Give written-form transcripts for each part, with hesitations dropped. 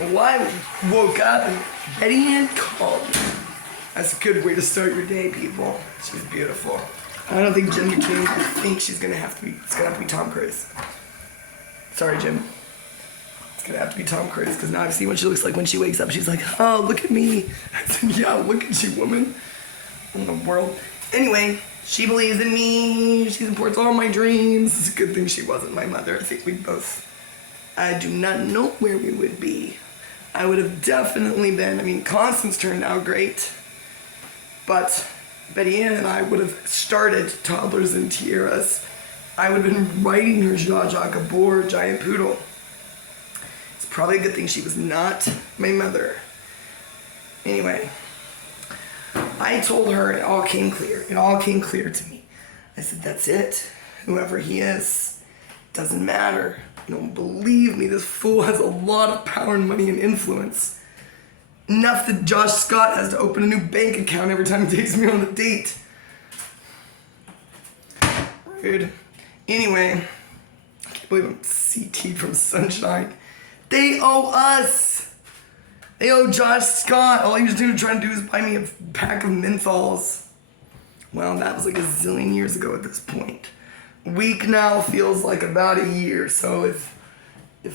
Well, I woke up and Betty Ann called me. That's a good way to start your day, people. She's beautiful. I don't think Jim McCain thinks it's gonna have to be Tom Cruise. Sorry, Jim. It's gonna have to be Tom Cruise, because now I've seen what she looks like when she wakes up. She's like, oh, look at me. I said, yeah, look at you, woman. In the world. Anyway, she believes in me. She supports all my dreams. It's a good thing she wasn't my mother. I think I do not know where we would be. I would have definitely been, Constance turned out great, but Betty Ann and I would have started Toddlers and Tiaras. I would have been writing her Zsa Zsa Gabor giant poodle. It's probably a good thing she was not my mother. Anyway, I told her it all came clear. It all came clear to me. I said, that's it. Whoever he is, doesn't matter. You don't believe me, this fool has a lot of power and money and influence. Enough that Josh Scott has to open a new bank account every time he takes me on a date. Rude. Anyway, I can't believe I'm CT from Sunshine. They owe us. They owe Josh Scott. All he was trying to do is buy me a pack of menthols. Well, that was like a zillion years ago at this point. Week now feels like about a year, so if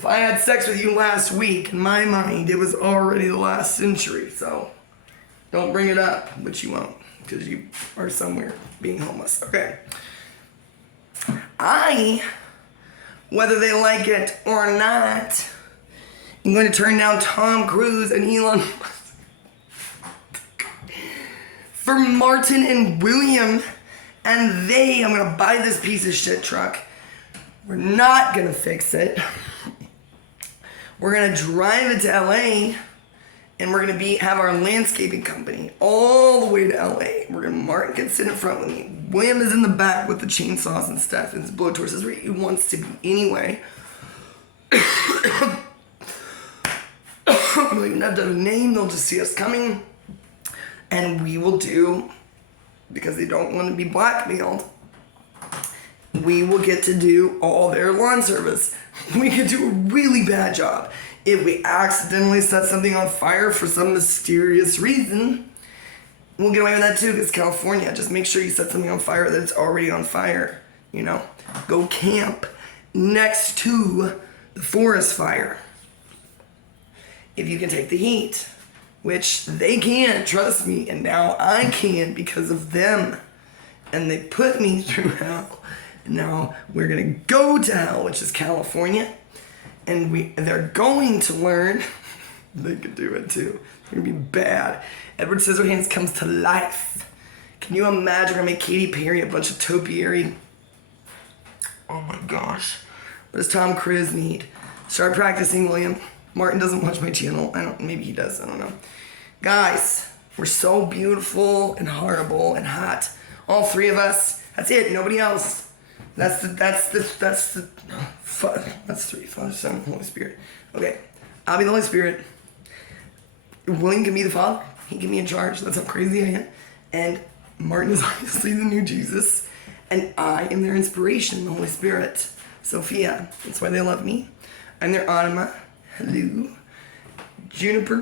I had sex with you last week, in my mind, it was already the last century, so don't bring it up, but you won't, because you are somewhere being homeless. Okay. Whether they like it or not, I'm going to turn down Tom Cruise and Elon Musk for Martin and William. And I'm gonna buy this piece of shit truck. We're not gonna fix it. We're gonna drive it to LA, and we're gonna have our landscaping company all the way to LA. Martin can sit in front with me. William is in the back with the chainsaws and stuff, and his blowtorch is where he wants to be anyway. We don't even have to have a name, they'll just see us coming. And we will do, because they don't want to be blackmailed, we will get to do all their lawn service. We could do a really bad job. If we accidentally set something on fire for some mysterious reason, we'll get away with that too, because California. Just make sure you set something on fire that it's already on fire. Go camp next to the forest fire. If you can take the heat. Which they can't, trust me, and now I can because of them. And they put me through hell. And now we're gonna go to hell, which is California. And they're going to learn, they could do it too. It's gonna be bad. Edward Scissorhands comes to life. Can you imagine? We're gonna make Katy Perry a bunch of topiary. Oh my gosh. What does Tom Cruise need? Start practicing, William. Martin doesn't watch my channel. Maybe he does, I don't know. Guys, we're so beautiful and horrible and hot. All three of us. That's it, nobody else. That's three, Father, Son, Holy Spirit. Okay, I'll be the Holy Spirit. William can be the Father. He can be in charge. That's how crazy I am. And Martin is obviously the new Jesus. And I am their inspiration, the Holy Spirit. Sophia, that's why they love me. I'm their anima. Hello. Juniper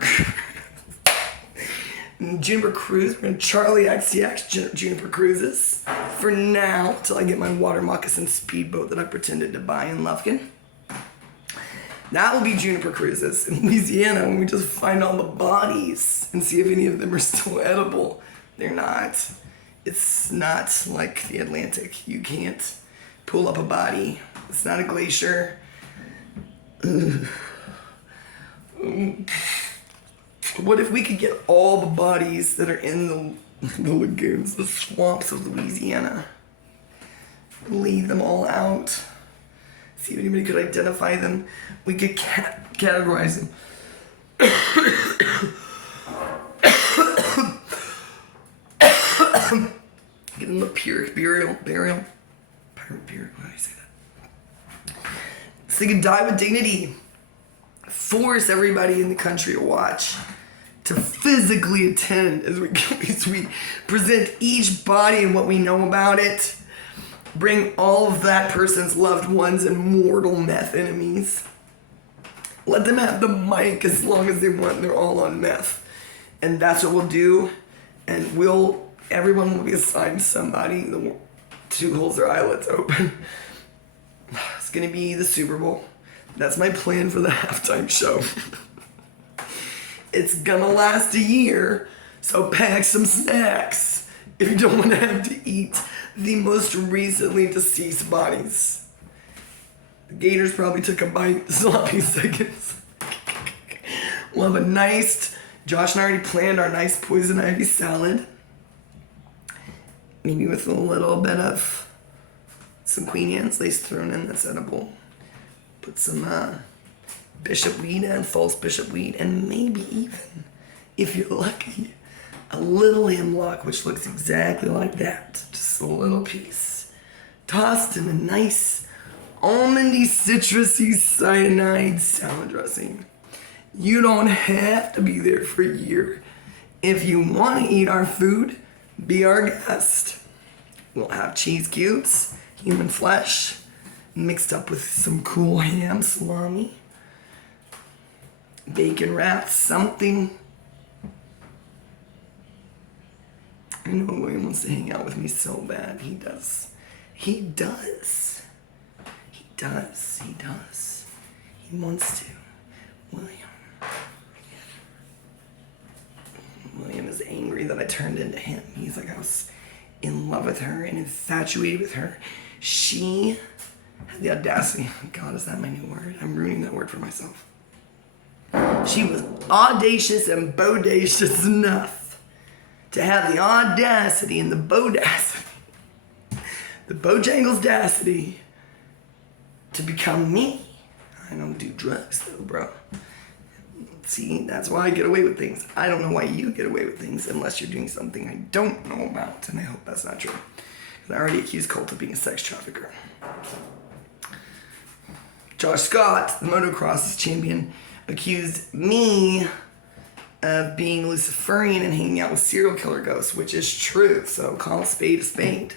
Cruise. We're gonna Charlie XCX Juniper Cruises for now, till I get my water moccasin speedboat that I pretended to buy in Lufkin. That will be Juniper Cruises in Louisiana when we just find all the bodies and see if any of them are still edible. They're not. It's not like the Atlantic. You can't pull up a body. It's not a glacier. Ugh. What if we could get all the bodies that are in the lagoons, the swamps of Louisiana, lead them all out, see if anybody could identify them, we could categorize them. Give them a pure burial, what do you say that? So they could die with dignity. Force everybody in the country to watch, to physically attend as we present each body and what we know about it, bring all of that person's loved ones and mortal meth enemies, Let them have the mic as long as they want. They're all on meth. And that's what we'll do. And everyone will be assigned somebody to hold their eyelids open. It's gonna be the Super Bowl. That's my plan for the halftime show. It's gonna last a year, so pack some snacks if you don't want to have to eat the most recently deceased bodies. The Gators probably took a bite, sloppy seconds. We'll have a nice, Josh and I already planned our nice poison ivy salad. Maybe with a little bit of some Queen Anne's lace thrown in that's edible. Put some bishop weed and false bishop weed, and maybe even, if you're lucky, a little hemlock, which looks exactly like that. Just a little piece. Tossed in a nice almondy, citrusy, cyanide salad dressing. You don't have to be there for a year. If you want to eat our food, be our guest. We'll have cheese cubes, human flesh, mixed up with some cool ham, salami, bacon wrapped, something. I know William wants to hang out with me so bad. He does. He does. He does. He does. He wants to. William is angry that I turned into him. He's like, I was in love with her and infatuated with her. She had the audacity. God, is that my new word? I'm ruining that word for myself. She was audacious and bodacious enough to have the audacity and the bodacity, the Bojangles dacity, to become me. I don't do drugs though, bro. See, that's why I get away with things. I don't know why you get away with things unless you're doing something I don't know about, and I hope that's not true. Because I already accused Colt of being a sex trafficker. Josh Scott, the motocross champion, accused me of being Luciferian and hanging out with serial killer ghosts, which is true. So call a spade.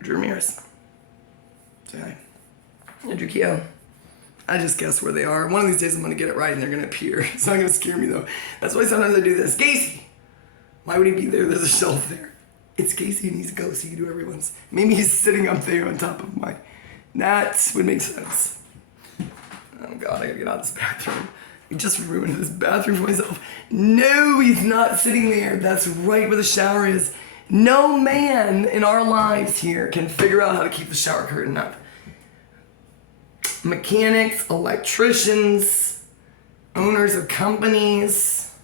Drew Ramirez. Say hi. Andrew Keough. I just guess where they are. One of these days I'm gonna get it right and they're gonna appear. It's not gonna scare me though. That's why sometimes I do this. Gacy! Why would he be there? There's a shelf there. It's Gacy and he's a ghost. He can do everyone's. Maybe he's sitting up there on top of my... That would make sense. Oh God, I gotta get out of this bathroom. I just ruined this bathroom for myself. No, he's not sitting there. That's right where the shower is. No man in our lives here can figure out how to keep the shower curtain up. Mechanics, electricians, owners of companies,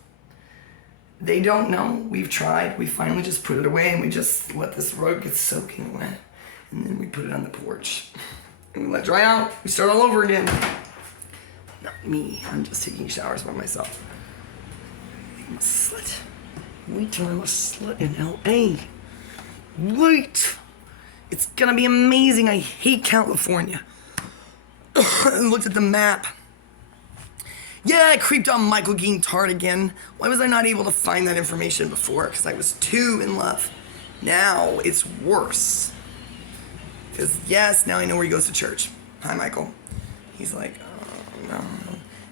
they don't know. We've tried. We finally just put it away and we just let this rug get soaking wet. And then we put it on the porch. And we let it dry out. We start all over again. Not me. I'm just taking showers by myself. I'm a slut. Wait till I'm a slut in LA. Wait. It's gonna be amazing. I hate California. I looked at the map. Yeah, I creeped on Michael Guintard again. Why was I not able to find that information before? Because I was too in love. Now it's worse. Because yes, now I know where he goes to church. Hi, Michael. He's like, oh no.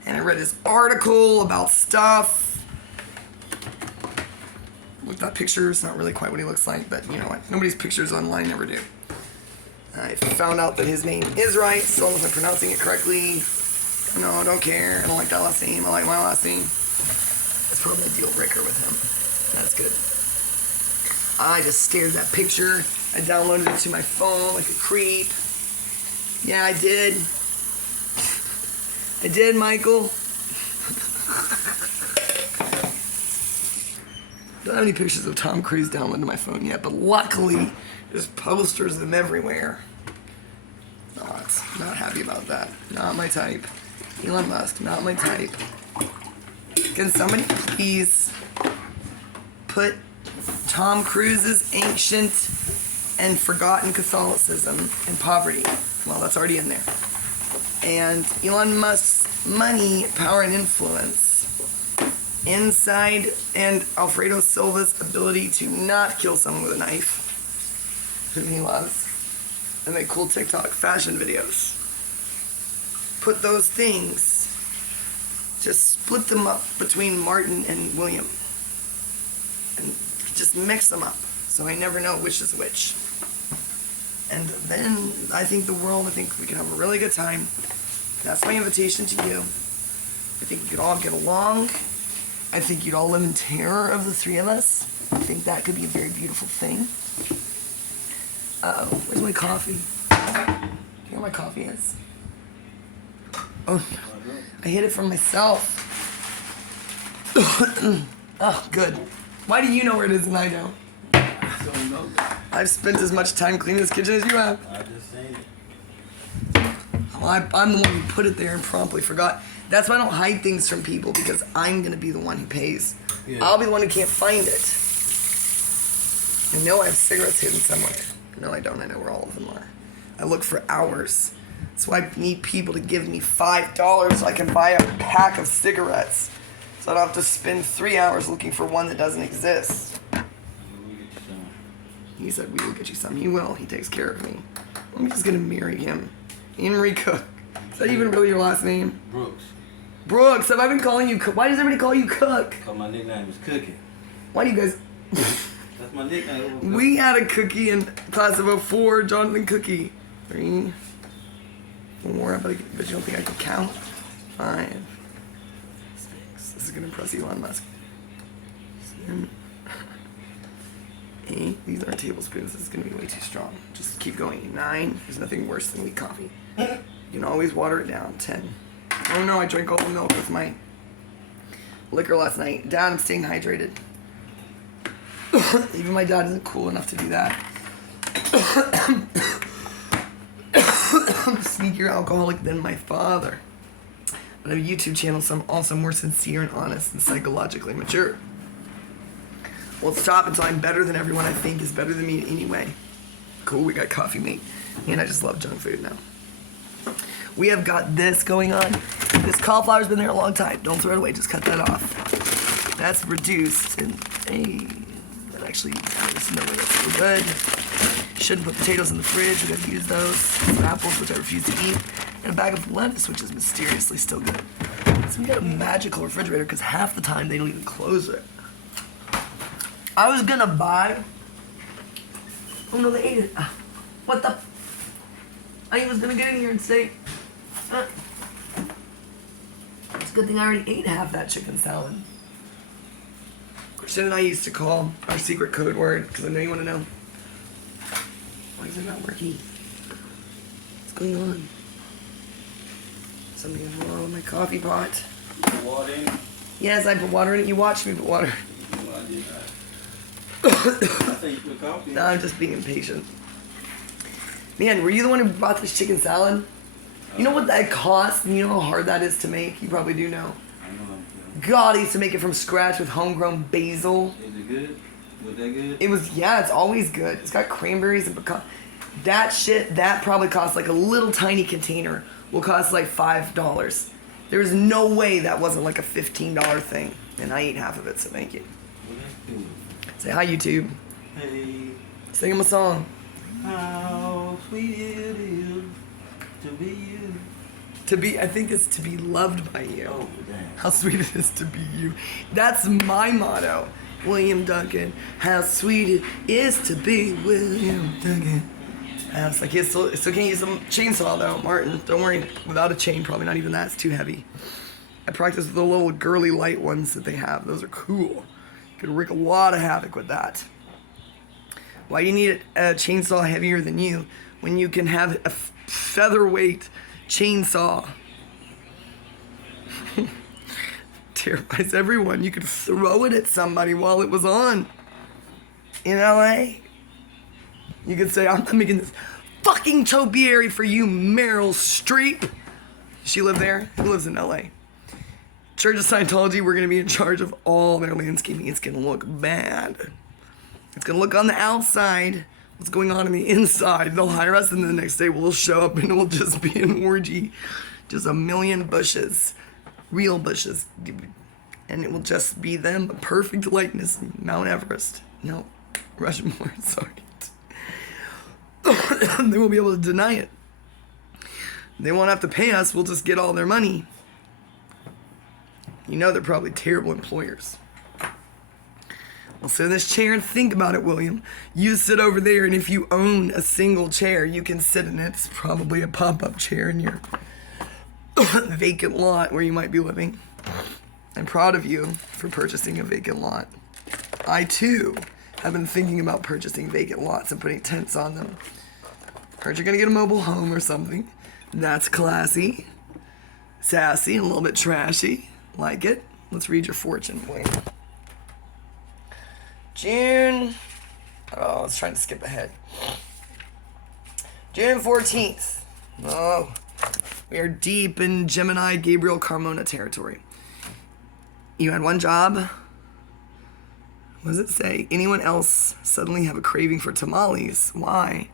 And I read his article about stuff. Looked at pictures, not really quite what he looks like, but you know what? Nobody's pictures online ever do. I found out that his name is right, still if I'm pronouncing it correctly. No, I don't care. I don't like that last name. I like my last name. That's probably a deal breaker with him. That's good. I just stared at that picture. I downloaded it to my phone like a creep. Yeah, I did. I did, Michael. Don't have any pictures of Tom Cruise downloaded to my phone yet, but luckily there's posters of them everywhere. Not happy about that. Not my type. Elon Musk, not my type. Can somebody please put Tom Cruise's ancient and forgotten Catholicism and poverty? Well, that's already in there. And Elon Musk's money, power, and influence inside, and Alfredo Silva's ability to not kill someone with a knife, whom he loves, and make cool TikTok fashion videos. Put those things just split them up between Martin and William. And just mix them up. So I never know which is which. And then I think we can have a really good time. That's my invitation to you. I think we could all get along. I think you'd all live in terror of the three of us. I think that could be a very beautiful thing. Where's my coffee? Do you know where my coffee is? Oh, I hid it from myself. Oh, good. Why do you know where it is and I don't? I don't know that. I've spent as much time cleaning this kitchen as you have. I just seen it. Well, I'm the one who put it there and promptly forgot. That's why I don't hide things from people, because I'm going to be the one who pays. Yeah. I'll be the one who can't find it. I know I have cigarettes hidden somewhere. No, I don't. I know where all of them are. I look for hours. That's why I need people to give me $5 so I can buy a pack of cigarettes. So I don't have to spend 3 hours looking for one that doesn't exist. He said, we will get you some. He will. He takes care of me. I'm just going to marry him. Henry Cook. Is that even really your last name? Brooks. Brooks, have I been calling you Cook? Why does everybody call you Cook? Cause my nickname is Cookie. Why do you guys... That's my nickname. We had a Cookie in class of 04, Jonathan Cookie. 3, 4, but you don't think I can count? 5, 6. This is going to impress Elon Musk. 7, 8. These aren't tablespoons. This is going to be way too strong. Just keep going. 9. There's nothing worse than weak coffee. You can always water it down. 10. Oh no, I drank all the milk with my liquor last night. Dad, I'm staying hydrated. Even my dad isn't cool enough to do that. I'm a sneakier alcoholic than my father. But I have a YouTube channel, so I'm also more sincere and honest and psychologically mature. Won't stop until I'm better than everyone I think is better than me anyway. Cool, we got coffee mate. And I just love junk food now. We have got this going on. This cauliflower's been there a long time. Don't throw it away, just cut that off. That's reduced. And hey, that actually, there's no way that's so good. Shouldn't put potatoes in the fridge, we gotta use those. Some apples, which I refuse to eat. And a bag of lettuce, which is mysteriously still good. So we got a magical refrigerator, because half the time they don't even close it. I was gonna buy... Oh no, they ate it. What the... I was gonna get in here and say... It's a good thing I already ate half that chicken salad. Christian and I used to call our secret code word, because I know you want to know. Why is it not working? What's going on? Something's wrong with my coffee pot. Water in it? Yes, I put water in it. You watched me put water. No, I did not. I think you put coffee in it. No, I'm just being impatient. Man, were you the one who bought this chicken salad? You know what that costs? And you know how hard that is to make? You probably do know. I know. God, I used to make it from scratch with homegrown basil. Is it good? Was that good? It was, yeah, it's always good. It's got cranberries and pecan. That shit, that probably costs like a little tiny container will cost like $5. There's no way that wasn't like a $15 thing. And I ate half of it, so thank you. Well, that's good. Say hi, YouTube. Hey, Sing him a song. how sweet it is to be you. To be, I think it's to be loved by you. Oh, damn. How sweet it is to be you. That's my motto. William Duncan. How sweet it is to be William Duncan. And it's like, he still can't use the chainsaw though, Martin. Don't worry. Without a chain, probably not even that. It's too heavy. I practice with the little girly light ones that they have. Those are cool. You could wreak a lot of havoc with that. Why do you need a chainsaw heavier than you when you can have a featherweight chainsaw? Terrifies everyone. You could throw it at somebody while it was on. In LA. You could say, I'm not making this fucking topiary for you, Meryl Streep. She lived there? Who lives in LA? Church of Scientology, we're gonna be in charge of all their landscaping. It's gonna look bad. It's gonna look on the outside, what's going on the inside. They'll hire us, and then the next day we'll show up and it will just be an orgy. Just a million bushes. Real bushes. And it will just be them, a perfect likeness. Mount Everest. No, Rushmore, sorry. They won't be able to deny it. They won't have to pay us, we'll just get all their money. You know they're probably terrible employers. Well, sit in this chair and think about it, William. You sit over there, and if you own a single chair, you can sit in it. It's probably a pop-up chair in your vacant lot where you might be living. I'm proud of you for purchasing a vacant lot. I, too, have been thinking about purchasing vacant lots and putting tents on them. Heard you're gonna get a mobile home or something. That's classy, sassy, and a little bit trashy. Like it. Let's read your fortune, William. June. Oh, I was trying to skip ahead. June 14th. Oh, we are deep in Gemini Gabriel Carmona territory. You had one job. What does it say? Anyone else suddenly have a craving for tamales? Why?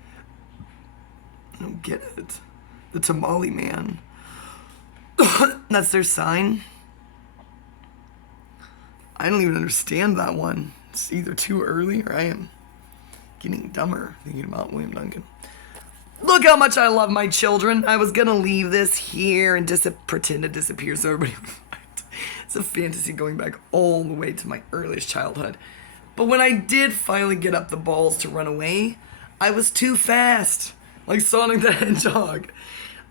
I don't get it. The tamale man. That's their sign. I don't even understand that one. It's either too early or I am getting dumber thinking about William Duncan. Look how much I love my children. I was gonna leave this here and pretend to disappear so everybody would find it. It's a fantasy going back all the way to my earliest childhood. But when I did finally get up the balls to run away, I was too fast. Like Sonic the Hedgehog.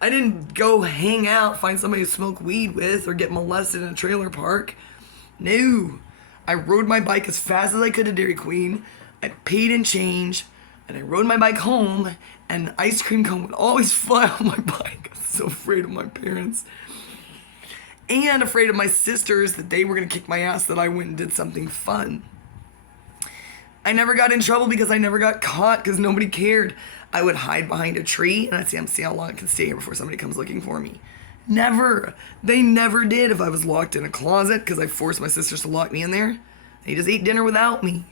I didn't go hang out, find somebody to smoke weed with, or get molested in a trailer park. No. I rode my bike as fast as I could to Dairy Queen. I paid in change, and I rode my bike home, and an ice cream cone would always fly on my bike. I was so afraid of my parents. And afraid of my sisters that they were going to kick my ass that I went and did something fun. I never got in trouble because I never got caught because nobody cared. I would hide behind a tree, and I'd say, I'm see how long I can stay here before somebody comes looking for me. Never. They never did. If I was locked in a closet because I forced my sisters to lock me in there, they just ate dinner without me.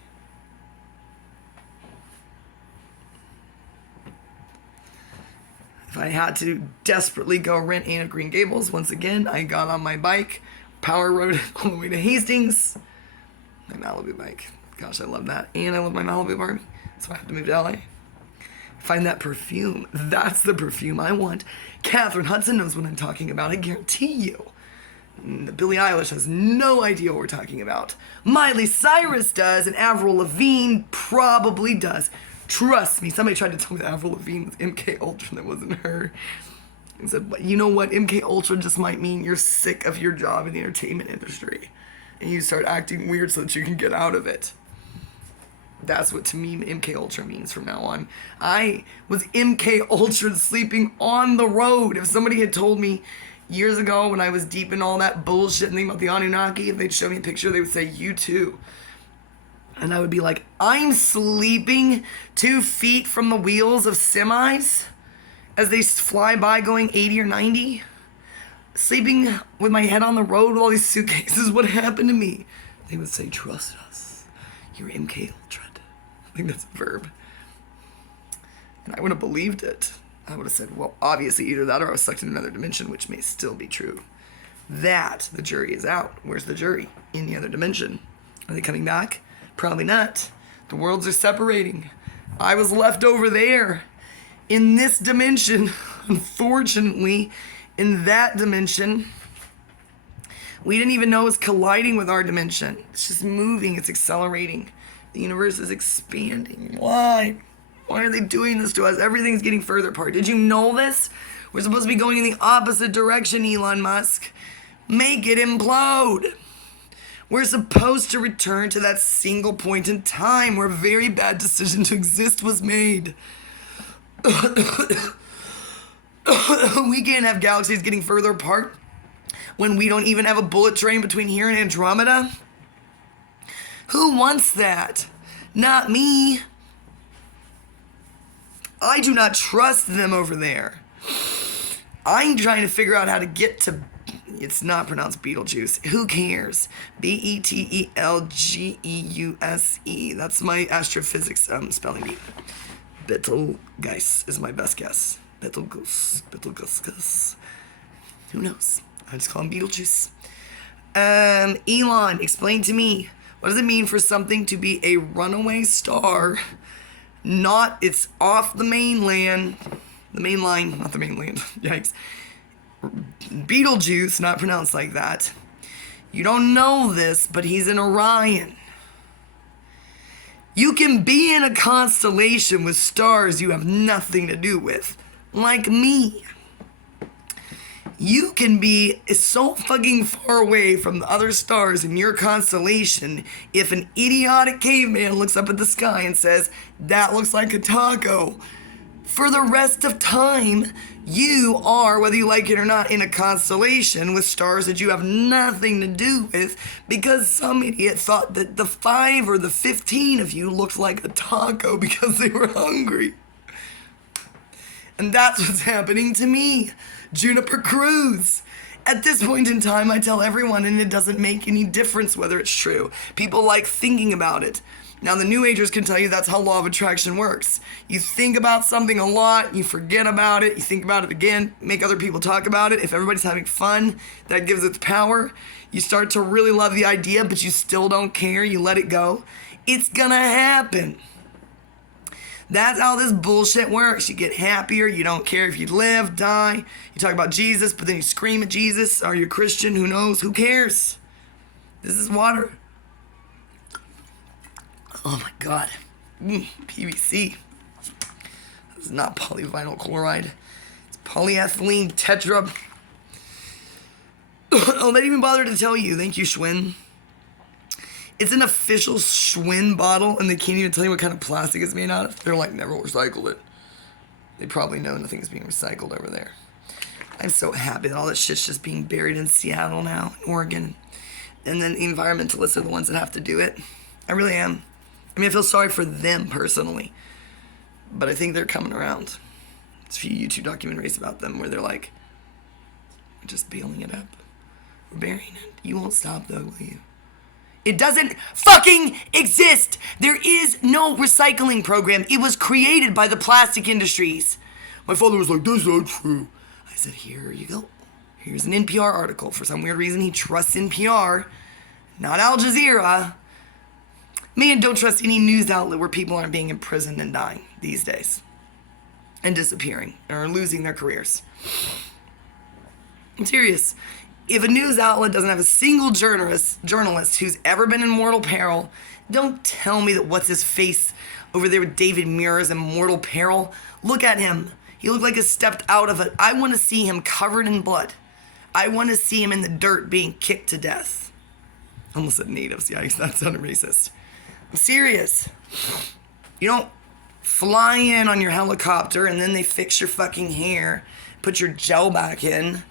If I had to desperately go rent Anne of Green Gables, once again, I got on my bike, power rode it all the way to Hastings. My Malibu bike. Gosh, I love that. And I love my Malibu Barbie. So I have to move to LA. Find that perfume. That's the perfume I want. Catherine Hudson knows what I'm talking about, I guarantee you. Billie Eilish has no idea what we're talking about. Miley Cyrus does, and Avril Lavigne probably does. Trust me, somebody tried to tell me that Avril Lavigne was MK Ultra, that wasn't her. I said, but you know what? MK Ultra just might mean you're sick of your job in the entertainment industry. And you start acting weird so that you can get out of it. That's what to me MK Ultra means from now on. I was MK Ultra sleeping on the road. If somebody had told me years ago when I was deep in all that bullshit and thinking about the Anunnaki, if they'd show me a picture, they would say, you too. And I would be like, I'm sleeping 2 feet from the wheels of semis as they fly by going 80 or 90. Sleeping with my head on the road with all these suitcases. What happened to me? They would say, trust us. You're MK Ultra. I think that's a verb. And I would have believed it. I would have said, well, obviously either that or I was sucked in another dimension, which may still be true. That, the jury is out. Where's the jury? In the other dimension. Are they coming back? Probably not. The worlds are separating. I was left over there. In this dimension, unfortunately, in that dimension, we didn't even know it was colliding with our dimension. It's just moving, it's accelerating. The universe is expanding. Why? Why are they doing this to us? Everything's getting further apart. Did you know this? We're supposed to be going in the opposite direction, Elon Musk. Make it implode. We're supposed to return to that single point in time where a very bad decision to exist was made. We can't have galaxies getting further apart when we don't even have a bullet train between here and Andromeda. Who wants that? Not me. I do not trust them over there. I'm trying to figure out how to get to... It's not pronounced Beetlejuice. Who cares? Betelgeuse. That's my astrophysics spelling bee. Betelgeuse is my best guess. Betelgeuse. Who knows? I just call him Beetlejuice. Elon, explain to me. What does it mean for something to be a runaway star? Not, it's off the mainland. The main line, not the mainland. Yikes. Beetlejuice, not pronounced like that, You don't know this, but he's in Orion. You can be in a constellation with stars you have nothing to do with, like me. You can be so fucking far away from the other stars in your constellation if an idiotic caveman looks up at the sky and says, that looks like a taco. For the rest of time, you are, whether you like it or not, in a constellation with stars that you have nothing to do with because some idiot thought that the 5 or the 15 of you looked like a taco because they were hungry. And that's what's happening to me. Juniper Cruz. At this point in time, I tell everyone, and it doesn't make any difference whether it's true. People like thinking about it. Now, the New Agers can tell you that's how law of attraction works. You think about something a lot, you forget about it, you think about it again, make other people talk about it. If everybody's having fun, that gives it power. You start to really love the idea, but you still don't care, you let it go. It's gonna happen. That's how this bullshit works. You get happier, you don't care if you live, die. You talk about Jesus, but then you scream at Jesus. Are you a Christian? Who knows? Who cares? This is water. Oh my God. PVC. This is not polyvinyl chloride. It's polyethylene tetra. Oh, they didn't even bother to tell you. Thank you, Schwinn. It's an official Schwinn bottle, and they can't even tell you what kind of plastic it's made out of. They're like, never recycle it. They probably know nothing's being recycled over there. I'm so happy that all that shit's just being buried in Seattle now, in Oregon. And then the environmentalists are the ones that have to do it. I really am. I mean, I feel sorry for them personally. But I think they're coming around. There's a few YouTube documentaries about them where they're like, we're just baling it up. We're burying it. You won't stop though, will you? It doesn't fucking exist. There is no recycling program. It was created by the plastic industries. My father was like, that's not true. I said, here you go. Here's an NPR article. For some weird reason, he trusts NPR, not Al Jazeera. Man, don't trust any news outlet where people aren't being imprisoned and dying these days. And disappearing or losing their careers. I'm serious. If a news outlet doesn't have a single journalist who's ever been in mortal peril, don't tell me that what's his face over there with David Muir is in mortal peril. Look at him. He looked like he stepped out of it. I want to see him covered in blood. I want to see him in the dirt being kicked to death. I almost said natives. Yikes, that sounded racist. I'm serious. You don't fly in on your helicopter and then they fix your fucking hair, put your gel back in,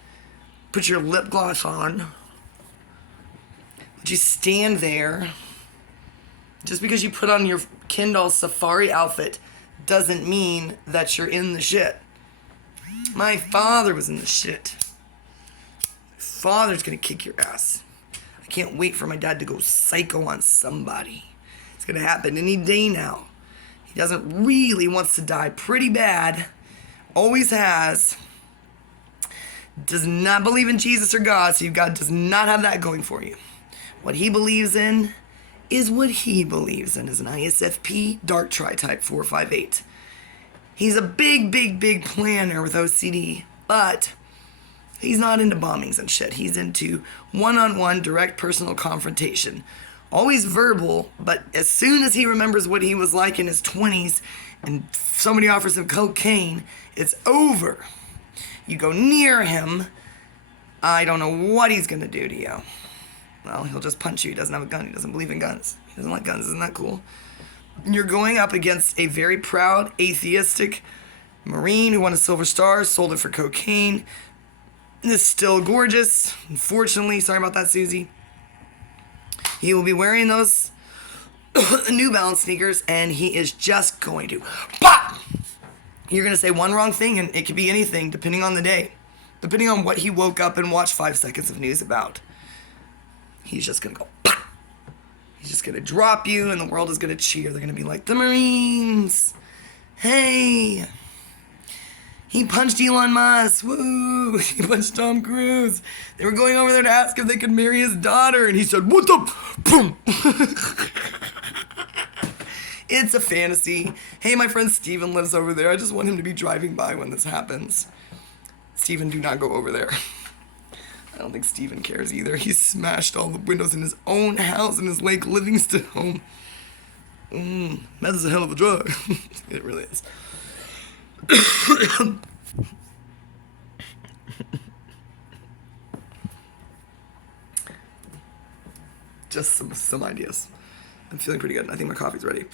put your lip gloss on. But you stand there. Just because you put on your Kindle safari outfit doesn't mean that you're in the shit. My father was in the shit. My father's gonna kick your ass. I can't wait for my dad to go psycho on somebody. It's gonna happen any day now. He doesn't really wants to die pretty bad. Always has. Does not believe in Jesus or God, so God does not have that going for you. What he believes in is what he believes in as an ISFP Dark Tri-Type 458. He's a big planner with OCD, but he's not into bombings and shit. He's into one-on-one direct personal confrontation. Always verbal, but as soon as he remembers what he was like in his 20s and somebody offers him cocaine, it's over. You go near him, I don't know what he's gonna do to you. Well, he'll just punch you. He doesn't have a gun. He doesn't believe in guns. He doesn't like guns. Isn't that cool? You're going up against a very proud, atheistic Marine who won a Silver Star, sold it for cocaine. Is still gorgeous. Unfortunately, sorry about that, Susie. He will be wearing those New Balance sneakers, and he is just going to pop! You're going to say one wrong thing, and it could be anything, depending on the day. Depending on what he woke up and watched 5 seconds of news about. He's just going to go pop! He's just going to drop you, and the world is going to cheer. They're going to be like, the Marines! Hey! He punched Elon Musk. Woo! He punched Tom Cruise. They were going over there to ask if they could marry his daughter, and he said, what the? Boom! It's a fantasy. Hey, my friend Steven lives over there. I just want him to be driving by when this happens. Steven, do not go over there. I don't think Steven cares either. He smashed all the windows in his own house in his Lake Livingston home. Meth is a hell of a drug. It really is. Just some ideas. I'm feeling pretty good. I think my coffee's ready.